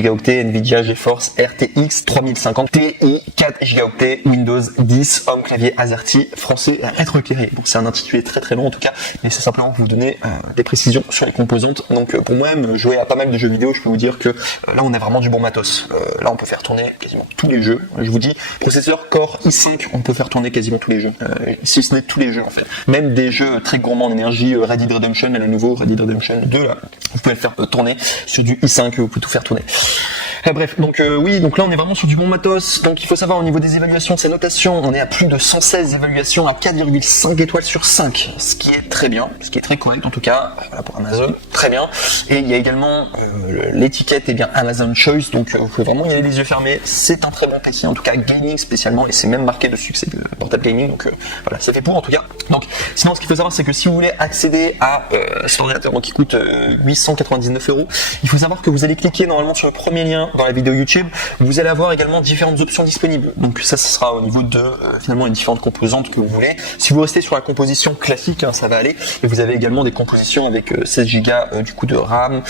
Go, Nvidia GeForce RTX 3050 Ti, 4 Go, Windows 10, Home clavier AZERTY, français rétroéclairé. Bon, c'est un intitulé très long en tout cas, mais c'est simplement pour vous donner des précisions sur les composantes. Donc pour moi-même, jouer à pas mal de jeux vidéo, je peux vous dire que là on a vraiment du bon matos. Là on peut faire tourner quasiment tous les jeux. Je vous dis, processeur Core i5, on peut faire tourner quasiment tous les jeux. Si ce n'est tous les jeux en fait. Même des jeux très gourmands en énergie, Red Dead Redemption, et le nouveau Red Dead Redemption 2 là, vous pouvez le faire tourner sur du i5, vous pouvez tout faire tourner. Bref, donc oui, donc là on est vraiment sur du bon matos. Donc il faut savoir au niveau des évaluations, ces notations, on est à plus de 116 évaluations à 4,5 étoiles sur 5, ce qui est très bien, ce qui est très correct en tout cas, voilà pour Amazon, très bien. Et il y a également l'étiquette est bien Amazon Choice, donc vous pouvez vraiment y aller les yeux fermés. C'est un très bon PC, en tout cas gaming spécialement, et c'est même marqué dessus que c'est le portable gaming, donc voilà, ça fait pour en tout cas. Donc sinon ce qu'il faut savoir c'est que si vous voulez accéder à cet ordinateur qui coûte 899 €, il faut savoir que vous allez cliquer normalement sur le premier lien dans la vidéo YouTube, vous allez avoir également différentes options disponibles. Donc ça sera au niveau de finalement les différentes composantes que vous voulez. Si vous restez sur la composition classique, ça va aller. Et vous avez également des compositions avec 16 Go du coup de RAM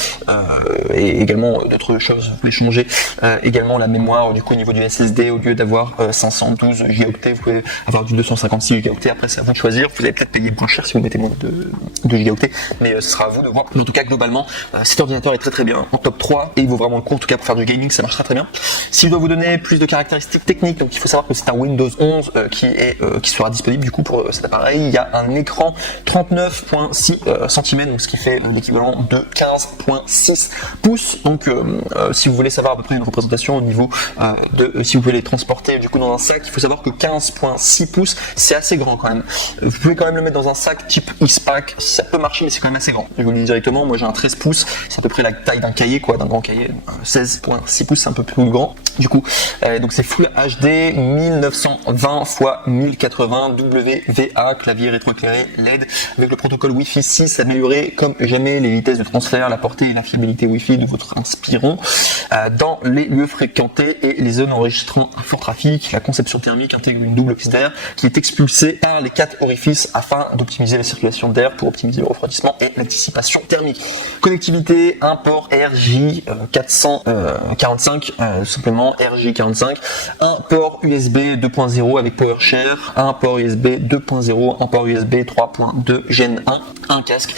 et également d'autres choses. Vous pouvez changer également la mémoire du coup au niveau du SSD, au lieu d'avoir 512 Go, vous pouvez avoir du 256 Go. Après c'est à vous de choisir. Vous allez peut-être payer moins cher si vous mettez moins de Go, mais ce sera à vous de voir. Mais en tout cas globalement, cet ordinateur est très bien en top 3 et il vaut vraiment le coup en tout cas pour faire du gaming, ça marche très bien. Si je dois vous donner plus de caractéristiques techniques, donc il faut savoir que c'est un Windows 11 qui sera disponible du coup pour cet appareil. Il y a un écran 39.6 cm, donc ce qui fait l'équivalent de 15.6 pouces. Donc si vous voulez savoir à peu près une représentation au niveau de si vous pouvez les transporter du coup dans un sac, il faut savoir que 15.6 pouces c'est assez grand quand même. Vous pouvez quand même le mettre dans un sac type X-Pack, ça peut marcher mais c'est quand même assez grand. Je vous le dis directement, moi j'ai un 13 pouces, c'est à peu près la taille d'un cahier quoi, d'un grand cahier. 16.6 pouces c'est un peu plus grand du coup, donc c'est Full HD 1920 x 1080 WVA, clavier rétroéclairé LED avec le protocole Wi-Fi 6 amélioré comme jamais, les vitesses de transfert, la portée et la fiabilité Wi-Fi de votre Inspiron dans les lieux fréquentés et les zones enregistrant un fort trafic. La conception thermique intègre une double piste d'air qui est expulsée par les 4 orifices afin d'optimiser la circulation d'air pour optimiser le refroidissement et la dissipation thermique. Connectivité, un port RJ 445, simplement RJ45, un port USB 2.0 avec PowerShare, un port USB 2.0, un port USB 3.2 Gen 1, un casque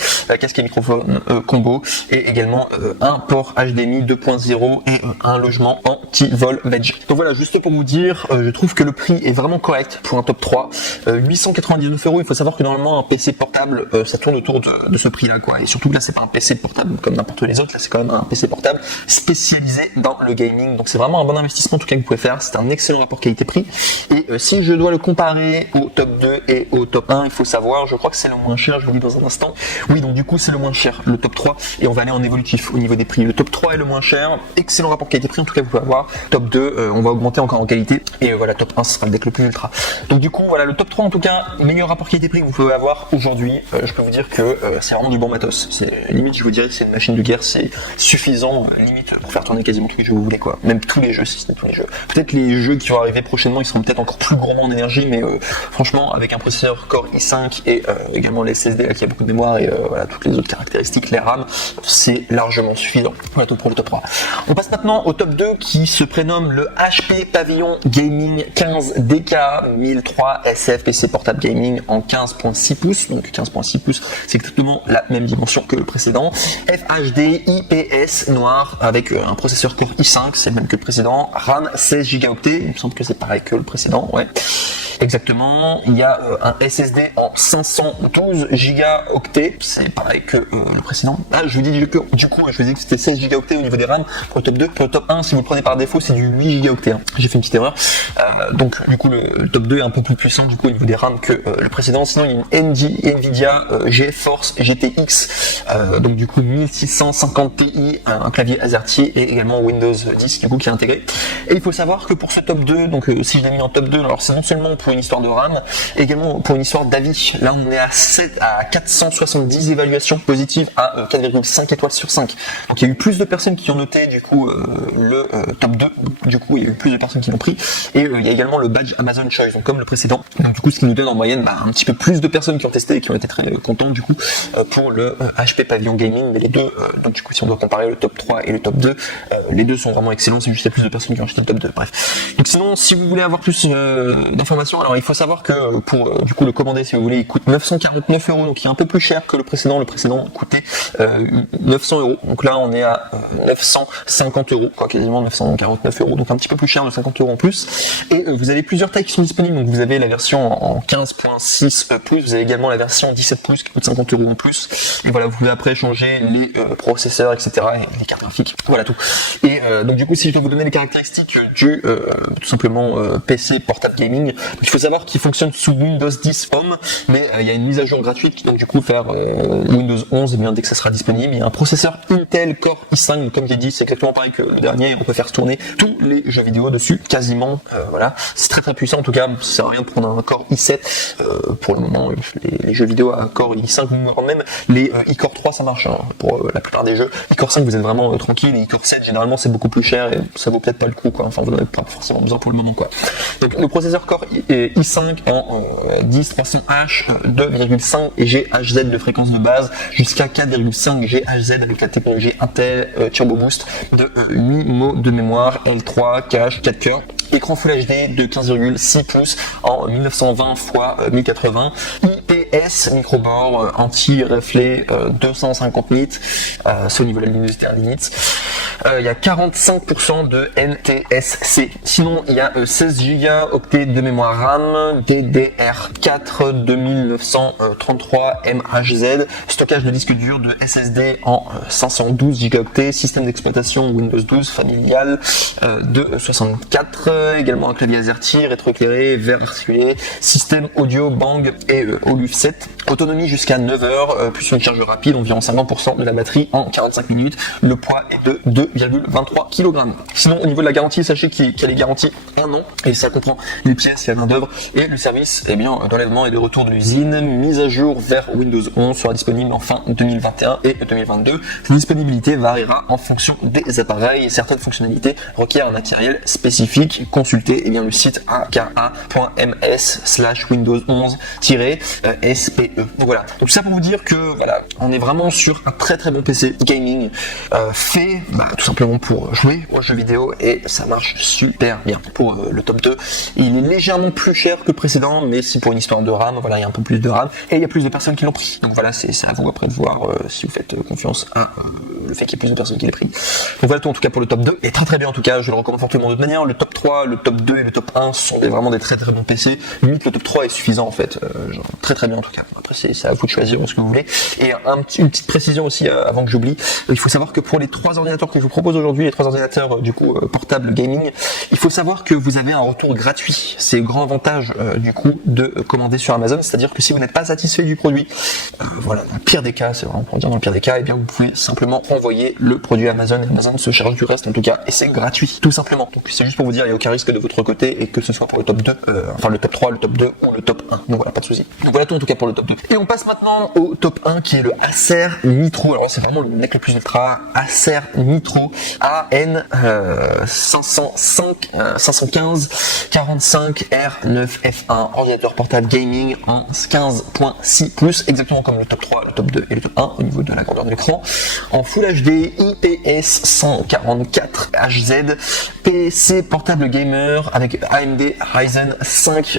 et microphone combo, et également un port HDMI 2.0 et un logement anti-vol veg. Donc voilà, juste pour vous dire, je trouve que le prix est vraiment correct pour un top 3. 899 €, il faut savoir que normalement un PC portable ça tourne autour de ce prix là quoi, et surtout là c'est pas un PC portable comme n'importe les autres, là c'est quand même un PC portable spécialisé dans le gaming, donc c'est vraiment un bon investissement en tout cas que vous pouvez faire. C'est un excellent rapport qualité-prix, et si je dois le comparer au top 2 et au top 1, il faut savoir, je crois que c'est le moins cher, je vous le dis dans un instant. Oui, donc du coup c'est le moins cher, le top 3, et on va aller en évolutif au niveau des prix. Le top 3 est le moins cher, excellent rapport qualité-prix en tout cas vous pouvez avoir. Top 2 on va augmenter encore en qualité, et voilà, top 1 ce sera le deck le plus ultra. Donc du coup voilà, le top 3 en tout cas, meilleur rapport qualité-prix que vous pouvez avoir aujourd'hui. Je peux vous dire que c'est vraiment du bon matos, c'est limite je vous dirais que c'est une machine de guerre, c'est suffisant limite pour faire tourner quasiment tous les jeux que vous voulez quoi, même tous les jeux si ce n'est tous les jeux. Peut-être les jeux qui vont arriver prochainement ils seront peut-être encore plus gourmands en énergie, mais franchement avec un processeur Core i5 et également les SSD là, qui a beaucoup de mémoire, et voilà toutes les autres caractéristiques, les RAM, c'est largement suffisant. Voilà tout pour le top 3. On passe maintenant au top 2 qui se prénomme le HP Pavilion Gaming 15 DK 1003 SF PC portable gaming en 15.6 pouces, donc 15.6 pouces c'est exactement la même dimension que le précédent. FHD IPS noir avec un processeur Core i5, c'est le même que le précédent. RAM 16 Go, il me semble que c'est pareil que le précédent, ouais. Exactement, il y a un SSD en 512 Go, c'est pareil que le précédent. Ah, je vous dis du coup, je vous dis que c'était 16 Go au niveau des RAM pour le top 2. Pour le top 1, si vous le prenez par défaut, c'est du 8 Go. J'ai fait une petite erreur. Donc du coup, le top 2 est un peu plus puissant du coup au niveau des RAM que le précédent. Sinon, il y a une Nvidia GeForce GTX, donc du coup 1650 Ti, un clavier AZERTY et également Windows 10 du coup qui est intégré. Et il faut savoir que pour ce top 2, donc si je l'ai mis en top 2, alors c'est non seulement pour une histoire de RAM, également pour une histoire d'avis. Là on est à 470 évaluations positives à 4,5 étoiles sur 5. Donc il y a eu plus de personnes qui ont noté du coup le top 2, du coup il y a eu plus de personnes qui l'ont pris, et il y a également le badge Amazon Choice, donc comme le précédent. Donc du coup ce qui nous donne en moyenne un petit peu plus de personnes qui ont testé et qui ont été très contents du coup pour le HP Pavilion Gaming, mais les deux, donc du coup si on doit comparer le top 3 et le top 2, les deux sont vraiment excellents, c'est juste qu'il y a plus de personnes qui ont acheté le top 2, bref. Donc sinon si vous voulez avoir plus d'informations, alors il faut savoir que pour du coup le commander si vous voulez, il coûte 949 €, donc il est un peu plus cher que le précédent coûtait 900 €, donc là on est à 950 €, quoi, quasiment 949 €, donc un petit peu plus cher de 50 € en plus, et vous avez plusieurs tailles qui sont disponibles, donc vous avez la version en 15.6 pouces, vous avez également la version 17 pouces qui coûte 50 € en plus, et voilà, vous pouvez après changer les processeurs, etc., et les cartes graphiques, voilà tout. Et donc du coup si je dois vous donner les caractéristiques du tout simplement PC portable gaming, il faut savoir qu'il fonctionne sous Windows 10 Home, mais il y a une mise à jour gratuite, donc du coup faire Windows 11, et bien dès que ça sera disponible, il y a un processeur Intel Core i5, comme j'ai dit, c'est exactement pareil que le dernier, on peut faire tourner tous les jeux vidéo dessus, quasiment, voilà, c'est très très puissant, en tout cas, ça sert à rien de prendre un Core i7, pour le moment, les jeux vidéo à Core i5, même les i-Core 3 ça marche, hein, pour la plupart des jeux, i-Core 5 vous êtes vraiment tranquille, et i-Core 7 généralement c'est beaucoup plus cher, et ça vaut peut-être pas le coup, quoi, enfin vous n'en avez pas forcément besoin pour le moment, quoi. Donc le processeur Core i5 en 10300H, 2,5 GHz de fréquence de base, jusqu'à 4,5 GHz avec la technologie Intel Turbo Boost, de 8 mots de mémoire, L3, cache, 4 cœurs. Écran Full HD de 15,6 pouces en 1920 x 1080, IPS micro-bord anti-reflet 250 nits, c'est au niveau de la luminosité à nits. Il y a 45% de NTSC. Sinon, il y a 16 Go de mémoire RAM, DDR4 2933 MHz, stockage de disque dur de SSD en 512 Go, système d'exploitation Windows 12 familial de 64, également un clavier AZERTY, rétroéclairé, verre articulé, système audio Bang et Oluf 7, autonomie jusqu'à 9 heures, plus une charge rapide, environ 50% de la batterie en 45 minutes, le poids est de 2,23 kg. Sinon au niveau de la garantie, sachez qu'il y a les garanties 1 an, et ça comprend les pièces, la main d'œuvre et le service d'enlèvement et de retour de l'usine. Mise à jour vers Windows 11 sera disponible en fin 2021 et 2022. La disponibilité variera en fonction des appareils et certaines fonctionnalités requièrent un matériel spécifique. Consultez le site aka.ms/Windows 11-SPE. Voilà. Donc ça pour vous dire que voilà, on est vraiment sur un très très bon PC gaming fait tout simplement pour jouer aux jeux vidéo, et ça marche super bien. Pour le top 2, il est légèrement plus cher que le précédent, mais c'est pour une histoire de RAM, voilà, il y a un peu plus de RAM et il y a plus de personnes qui l'ont pris. Donc voilà, c'est à vous après de voir si vous faites confiance à le fait qu'il y ait plus de personnes qui l'aient pris. Donc voilà tout en tout cas pour le top 2, et très très bien en tout cas, je le recommande fortement. De toute manière, le top 3, le top 2 et le top 1 sont vraiment des très très bons PC. Limite le top 3 est suffisant en fait, très très bien en tout cas. Après c'est à vous de choisir ce que vous voulez. Et une petite précision aussi avant que j'oublie, il faut savoir que pour les 3 ordinateurs que je vous propose aujourd'hui, les 3 ordinateurs du coup portables gaming, il faut savoir que vous avez un retour gratuit. C'est le grand avantage du coup de commander sur Amazon, c'est-à-dire que si vous n'êtes pas satisfait du produit, voilà, dans le pire des cas, c'est vraiment pour dire dans le pire des cas, et bien vous pouvez simplement envoyer le produit à Amazon, et Amazon se charge du reste en tout cas, et c'est gratuit, tout simplement. Donc c'est juste pour vous dire, il n'y a aucun risque de votre côté, et que ce soit pour le top 2, enfin le top 3, le top 2 ou le top 1. Donc voilà, pas de souci. Donc voilà tout en tout cas pour le top 2. Et on passe maintenant au top 1 qui est le Acer Nitro. Alors c'est vraiment le mec le plus ultra, Acer Nitro AN 515 45 R9F1, ordinateur portable gaming en 15.6 pouces, exactement comme le top 3, le top 2 et le top 1 au niveau de la grandeur de l'écran, en Full HD, IPS 144 HZ, PC portable gamer avec AMD Ryzen 5,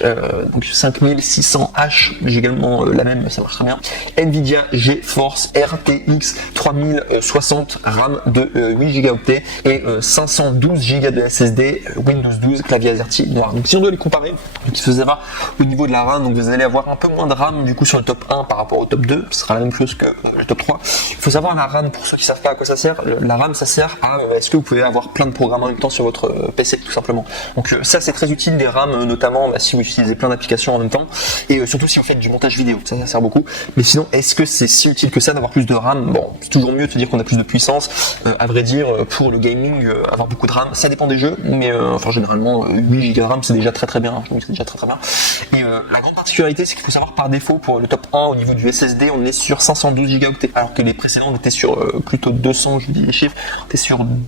donc 5600H, j'ai également la même, ça marche très bien, Nvidia GeForce RTX 3060, RAM de 8 Go et 512 Go de SSD, Windows 12, clavier AZERTY noir. Donc si on doit les comparer, il faut savoir au niveau de la RAM, donc vous allez avoir un peu moins de RAM du coup sur le top 1 par rapport au top 2, ce sera la même chose que le top 3. Il faut savoir la RAM, pour ceux qui savent pas à quoi ça sert, la RAM ça sert à est-ce que vous pouvez avoir plein de programmes en même temps sur votre votre PC tout simplement. Donc ça c'est très utile, des RAM notamment si vous utilisez plein d'applications en même temps, et surtout si vous faites du montage vidéo, ça sert beaucoup. Mais sinon, est-ce que c'est si utile que ça d'avoir plus de RAM? Bon, c'est toujours mieux de se dire qu'on a plus de puissance. À vrai dire, pour le gaming, avoir beaucoup de RAM, ça dépend des jeux, mais enfin généralement 8 Go de RAM c'est déjà très bien. Je trouve que c'est déjà très bien. Et la grande particularité, c'est qu'il faut savoir par défaut pour le top 1 au niveau du SSD, on est sur 512 Go, alors que les précédents on était sur plutôt 200, je vous dis les chiffres.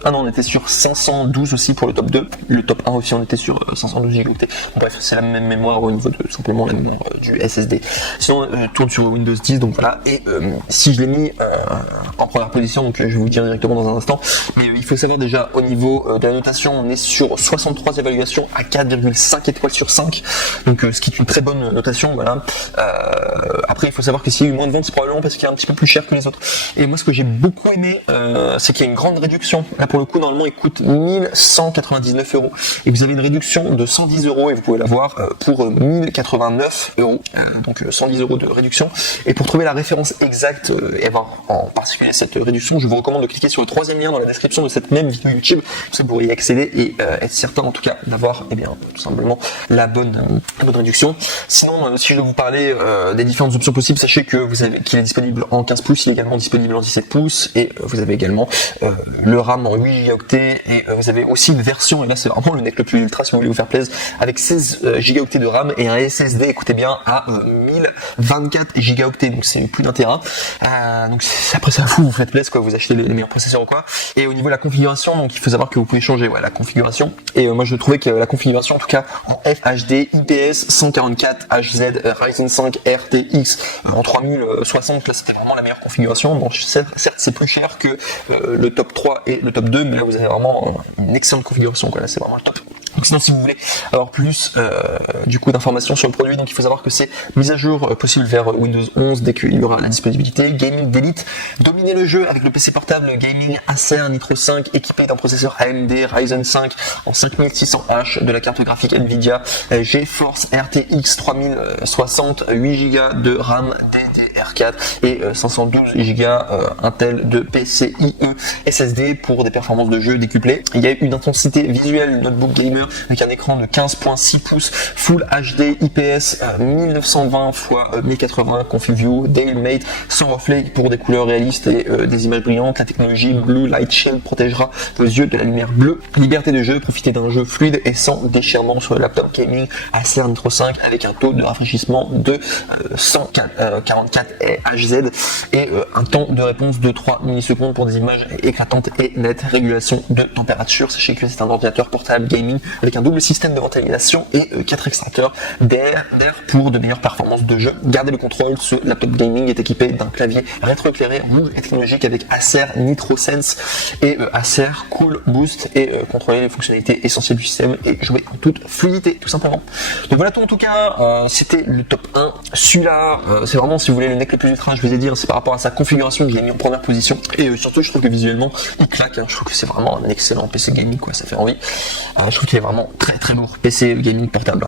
On était sur 512 aussi pour le top 2. Le top 1 aussi on était sur 512 Go. Bref, c'est la même mémoire au niveau de simplement la mémoire du SSD. Sinon, tourne sur Windows 10, donc voilà. Et si je l'ai mis en première position, donc je vais vous le dire directement dans un instant, mais il faut savoir déjà au niveau de la notation, on est sur 63 évaluations à 4,5 étoiles sur 5, donc ce qui est une très bonne notation, voilà. Après, il faut savoir que s'il y a eu moins de ventes, c'est probablement parce qu'il est un petit peu plus cher que les autres. Et moi, ce que j'ai beaucoup aimé, c'est qu'il y a une grande réduction. Là, pour le coup, normalement, il coûte 1199 €. Et vous avez une réduction de 110 € et vous pouvez l'avoir pour 1089 €. Donc 110 € de réduction. Et pour trouver la référence exacte et avoir en particulier cette réduction, je vous recommande de cliquer sur le troisième lien dans la description de cette même vidéo YouTube. Ça vous pourrez y accéder et être certain en tout cas d'avoir tout simplement la bonne réduction. Sinon, si je dois vous parler des différentes options possibles, sachez que qu'il est disponible en 15 pouces, il est également disponible en 17 pouces et vous avez également le RAM en 8 Go et vous avez aussi une version, et là c'est vraiment le nec le plus ultra si vous voulez vous faire plaisir, avec 16 Go de RAM et un SSD, écoutez bien, à 1024 Go, donc c'est plus d'un téra. Donc après ça vous faites plaisir quoi, vous achetez les meilleurs processeurs ou quoi. Et au niveau de la configuration, donc il faut savoir que vous pouvez changer la configuration. Et moi je trouvais que la configuration en tout cas en FHD, IPS 144 HZ Ryzen 5 RTX en 3060, là c'était vraiment la meilleure configuration. Bon certes c'est plus cher que le top 3 et le top 2, mais là vous avez vraiment une excellente configuration quoi, là c'est vraiment le top. Donc sinon si vous voulez avoir plus du coup d'informations sur le produit, donc il faut savoir que c'est mise à jour possible vers Windows 11 dès qu'il y aura la disponibilité. Gaming d'élite, dominer le jeu avec le PC portable gaming Acer Nitro 5 équipé d'un processeur AMD Ryzen 5 en 5600H, de la carte graphique Nvidia GeForce RTX 3060, 8 Go de RAM DDR4 et 512 Go Intel de PCIe SSD pour des performances de jeu décuplées. Il y a une intensité visuelle notebook gamer avec un écran de 15.6 pouces Full HD IPS 1920 x 1080 ConfigView DaleMate sans reflet pour des couleurs réalistes et des images brillantes. La technologie Blue Light Shield protégera vos yeux de la lumière bleue. Liberté de jeu, profitez d'un jeu fluide et sans déchirement sur le laptop gaming Acer Nitro 5 avec un taux de rafraîchissement de 144 Hz et un temps de réponse de 3 millisecondes pour des images éclatantes et nettes. Régulation de température, sachez que c'est un ordinateur portable gaming avec un double système de ventilation et 4 extracteurs d'air pour de meilleures performances de jeu. Gardez le contrôle, ce laptop gaming est équipé d'un clavier rétroéclairé rouge et technologique avec Acer Nitro Sense et Acer Cool Boost et contrôler les fonctionnalités essentielles du système et jouer en toute fluidité tout simplement. Donc voilà tout en tout cas, c'était le top 1. Celui-là, c'est vraiment si vous voulez le nec le plus ultra, je vous ai dit, c'est par rapport à sa configuration que je l'ai mis en première position et surtout je trouve que visuellement il claque, je trouve que c'est vraiment un excellent PC gaming quoi, ça fait envie. Je trouve qu'il est vraiment très lourd, PC gaming portable.